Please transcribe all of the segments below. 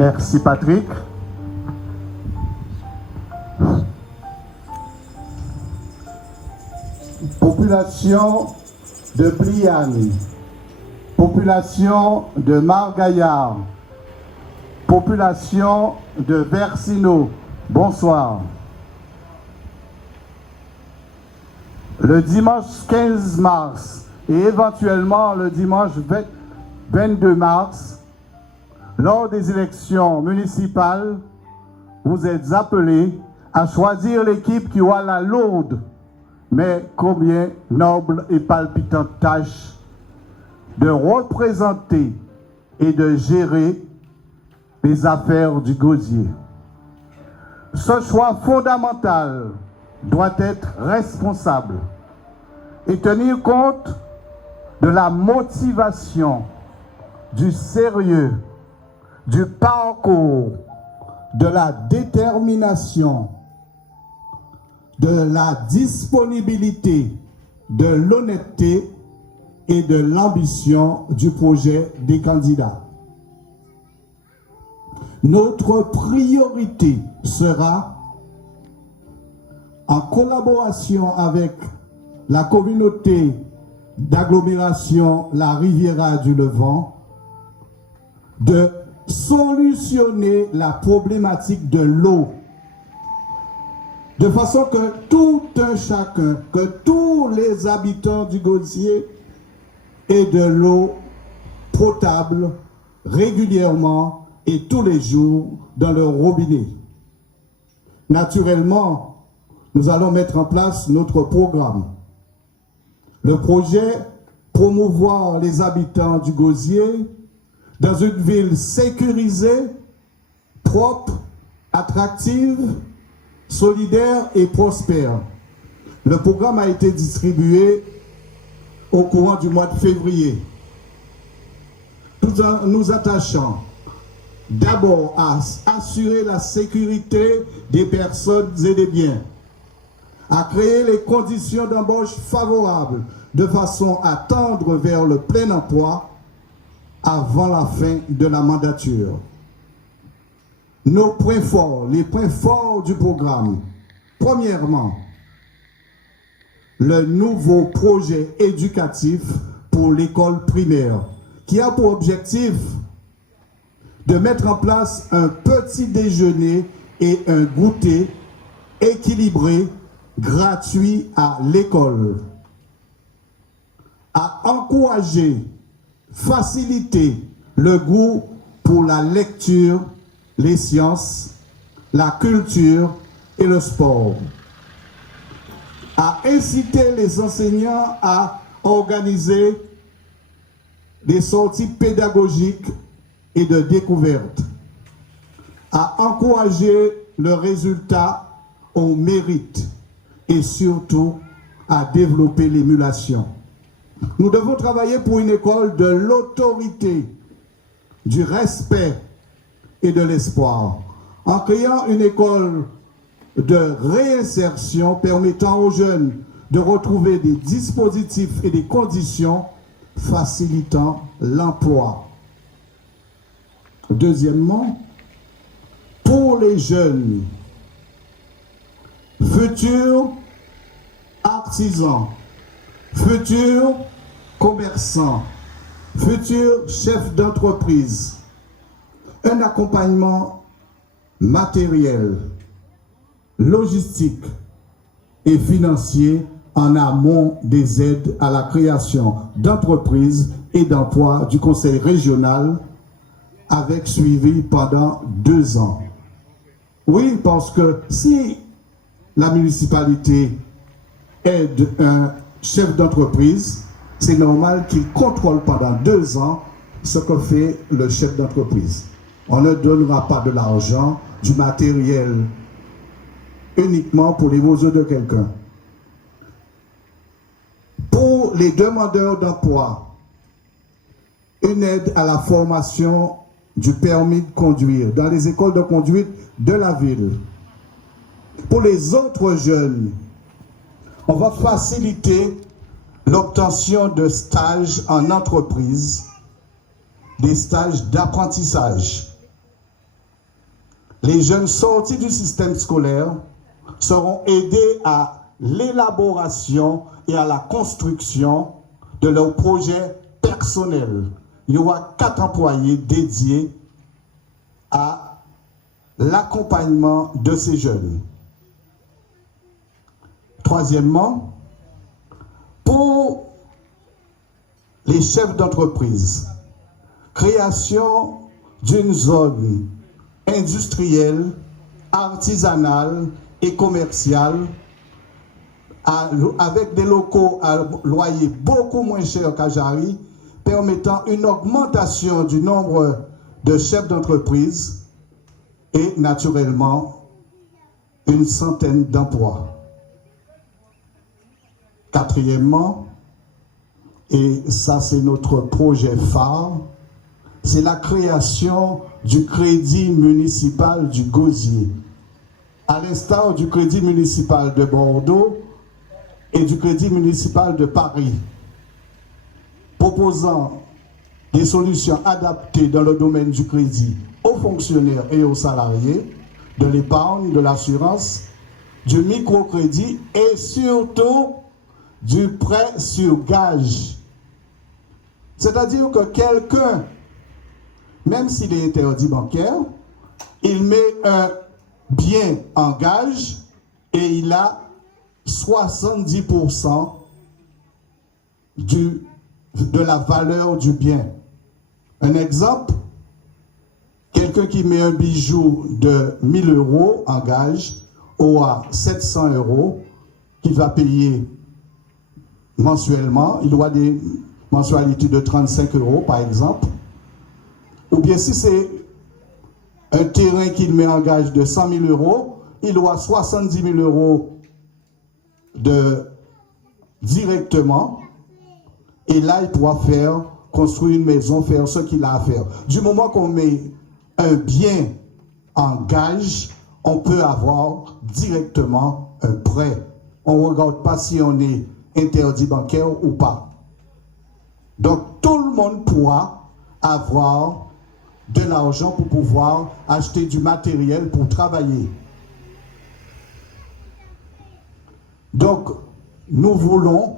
Merci Patrick. Population de Pliane, population de Margaillard, population de Versino, bonsoir. Le dimanche 15 mars et éventuellement le dimanche 22 mars, lors des élections municipales, vous êtes appelés à choisir l'équipe qui aura la lourde, mais combien noble et palpitante tâche de représenter et de gérer les affaires du gosier. Ce choix fondamental doit être responsable et tenir compte de la motivation, du sérieux, du parcours, de la détermination, de la disponibilité, de l'honnêteté et de l'ambition du projet des candidats. Notre priorité sera, en collaboration avec la communauté d'agglomération La Riviera du Levant, de solutionner la problématique de l'eau, de façon que tout un chacun, que tous les habitants du gosier aient de l'eau potable régulièrement et tous les jours dans leur robinet. Naturellement, nous allons mettre en place notre programme. Le projet promouvoir les habitants du gosier dans une ville sécurisée, propre, attractive, solidaire et prospère. Le programme a été distribué au courant du mois de février. Tout en nous attachant d'abord à assurer la sécurité des personnes et des biens, à créer les conditions d'embauche favorables de façon à tendre vers le plein emploi avant la fin de la mandature. Nos points forts, les points forts du programme. Premièrement, le nouveau projet éducatif pour l'école primaire, qui a pour objectif de mettre en place un petit déjeuner et un goûter équilibré, gratuit à l'école, à encourager, faciliter le goût pour la lecture, les sciences, la culture et le sport, à inciter les enseignants à organiser des sorties pédagogiques et de découverte, à encourager le résultat au mérite et surtout à développer l'émulation. Nous devons travailler pour une école de l'autorité, du respect et de l'espoir, en créant une école de réinsertion permettant aux jeunes de retrouver des dispositifs et des conditions facilitant l'emploi. Deuxièmement, pour les jeunes, futurs artisans, futurs commerçants, futurs chefs d'entreprise, un accompagnement matériel, logistique et financier en amont des aides à la création d'entreprises et d'emplois du Conseil régional avec suivi pendant 2 ans. Oui, parce que si la municipalité aide un chef d'entreprise, c'est normal qu'il contrôle pendant 2 ans ce que fait le chef d'entreprise. On ne donnera pas de l'argent, du matériel uniquement pour les besoins de quelqu'un. Pour les demandeurs d'emploi, une aide à la formation du permis de conduire dans les écoles de conduite de la ville. Pour les autres jeunes, on va faciliter l'obtention de stages en entreprise, des stages d'apprentissage. les jeunes sortis du système scolaire seront aidés à l'élaboration et à la construction de leurs projets personnels. Il y aura 4 employés dédiés à l'accompagnement de ces jeunes. Troisièmement, pour les chefs d'entreprise, création d'une zone industrielle, artisanale et commerciale avec des locaux à loyer beaucoup moins cher qu'à Jarry, permettant une augmentation du nombre de chefs d'entreprise et naturellement une centaine d'emplois. Quatrièmement, et ça c'est notre projet phare, c'est la création du crédit municipal du Gosier. À l'instar du crédit municipal de Bordeaux et du crédit municipal de Paris, proposant des solutions adaptées dans le domaine du crédit aux fonctionnaires et aux salariés, de l'épargne, de l'assurance, du microcrédit et surtout du prêt sur gage. C'est-à-dire que quelqu'un, même s'il est interdit bancaire, il met un bien en gage et il a 70% de la valeur du bien. Un exemple, quelqu'un qui met un bijou de 1 000 € en gage aura 700 €, qu'il va payer mensuellement. Il aura des mensualités de 35 € par exemple. Ou bien si c'est un terrain qu'il met en gage de 100 000 €, il aura 70 000 € directement. Et là, il pourra construire une maison, faire ce qu'il a à faire. Du moment qu'on met un bien en gage, on peut avoir directement un prêt. On ne regarde pas si on est interdit bancaire ou pas. Donc, tout le monde pourra avoir de l'argent pour pouvoir acheter du matériel pour travailler. Donc, nous voulons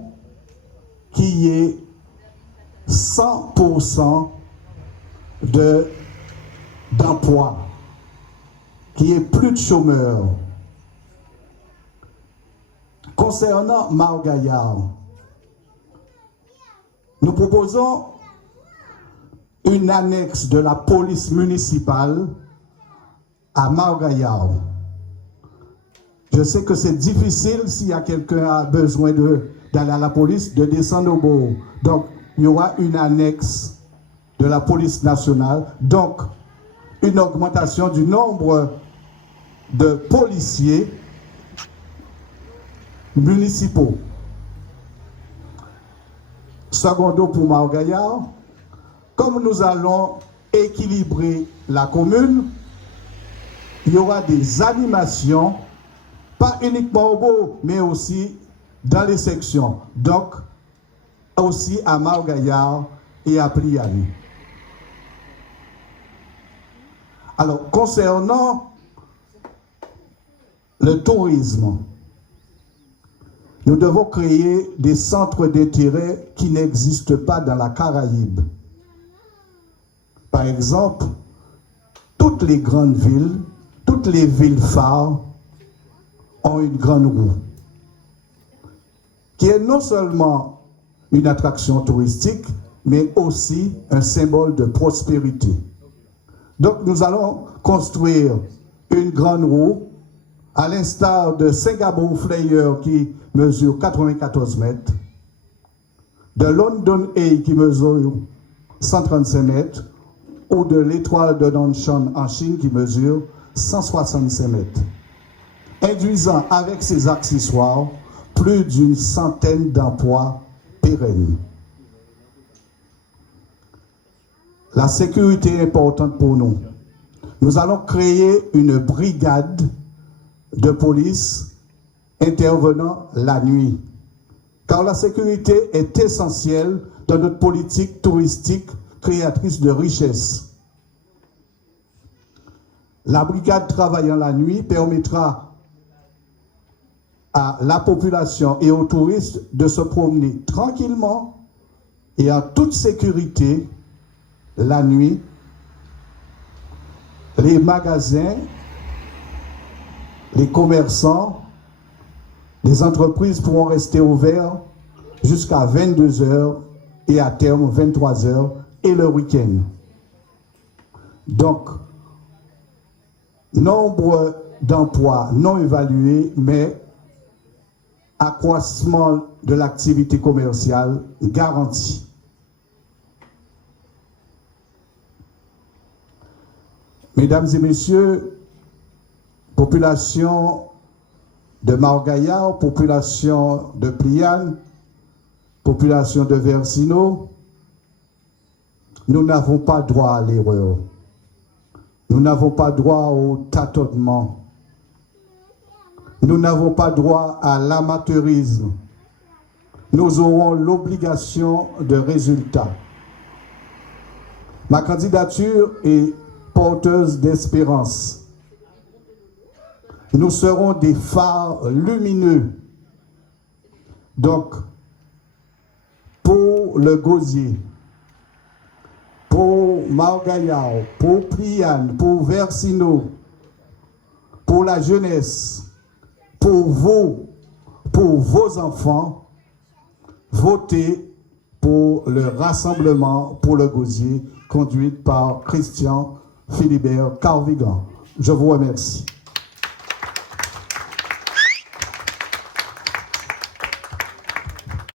qu'il y ait 100% d'emploi, qu'il n'y ait plus de chômeurs. Concernant Margaillard, nous proposons une annexe de la police municipale à Margaillard. Je sais que c'est difficile s'il y a quelqu'un qui a besoin d'aller à la police, de descendre au bout. Donc, il y aura une annexe de la police nationale. Donc, une augmentation du nombre de policiers municipaux. Secondo pour Margaillard, comme nous allons équilibrer la commune, il y aura des animations, pas uniquement au bout, mais aussi dans les sections. Donc, aussi à Margaillard et à Pliani. Alors, concernant le tourisme, nous devons créer des centres d'intérêt qui n'existent pas dans la Caraïbe. Par exemple, toutes les grandes villes, toutes les villes phares ont une grande roue, qui est non seulement une attraction touristique, mais aussi un symbole de prospérité. Donc nous allons construire une grande roue, à l'instar de Singapore Flyer qui mesure 94 mètres, de London Eye qui mesure 135 mètres, ou de l'étoile de Nanshan en Chine qui mesure 165 mètres, induisant avec ses accessoires plus d'une centaine d'emplois pérennes. La sécurité est importante pour nous. Nous allons créer une brigade de police intervenant la nuit, car la sécurité est essentielle dans notre politique touristique créatrice de richesse. La brigade travaillant la nuit permettra à la population et aux touristes de se promener tranquillement et en toute sécurité la nuit. Les magasins, les commerçants, les entreprises pourront rester ouverts jusqu'à 22 heures et à terme 23 heures et le week-end. Donc, nombre d'emplois non évalués, mais accroissement de l'activité commerciale garanti. Mesdames et messieurs, population de Margaillard, population de Pliane, population de Versino, nous n'avons pas droit à l'erreur. Nous n'avons pas droit au tâtonnement. Nous n'avons pas droit à l'amateurisme. Nous aurons l'obligation de résultat. Ma candidature est porteuse d'espérance. Nous serons des phares lumineux. Donc, pour le Gosier, pour Margaillard, pour Pliane, pour Versino, pour la jeunesse, pour vous, pour vos enfants, votez pour le rassemblement pour le Gosier, conduit par Christian Philibert Carvigan. Je vous remercie.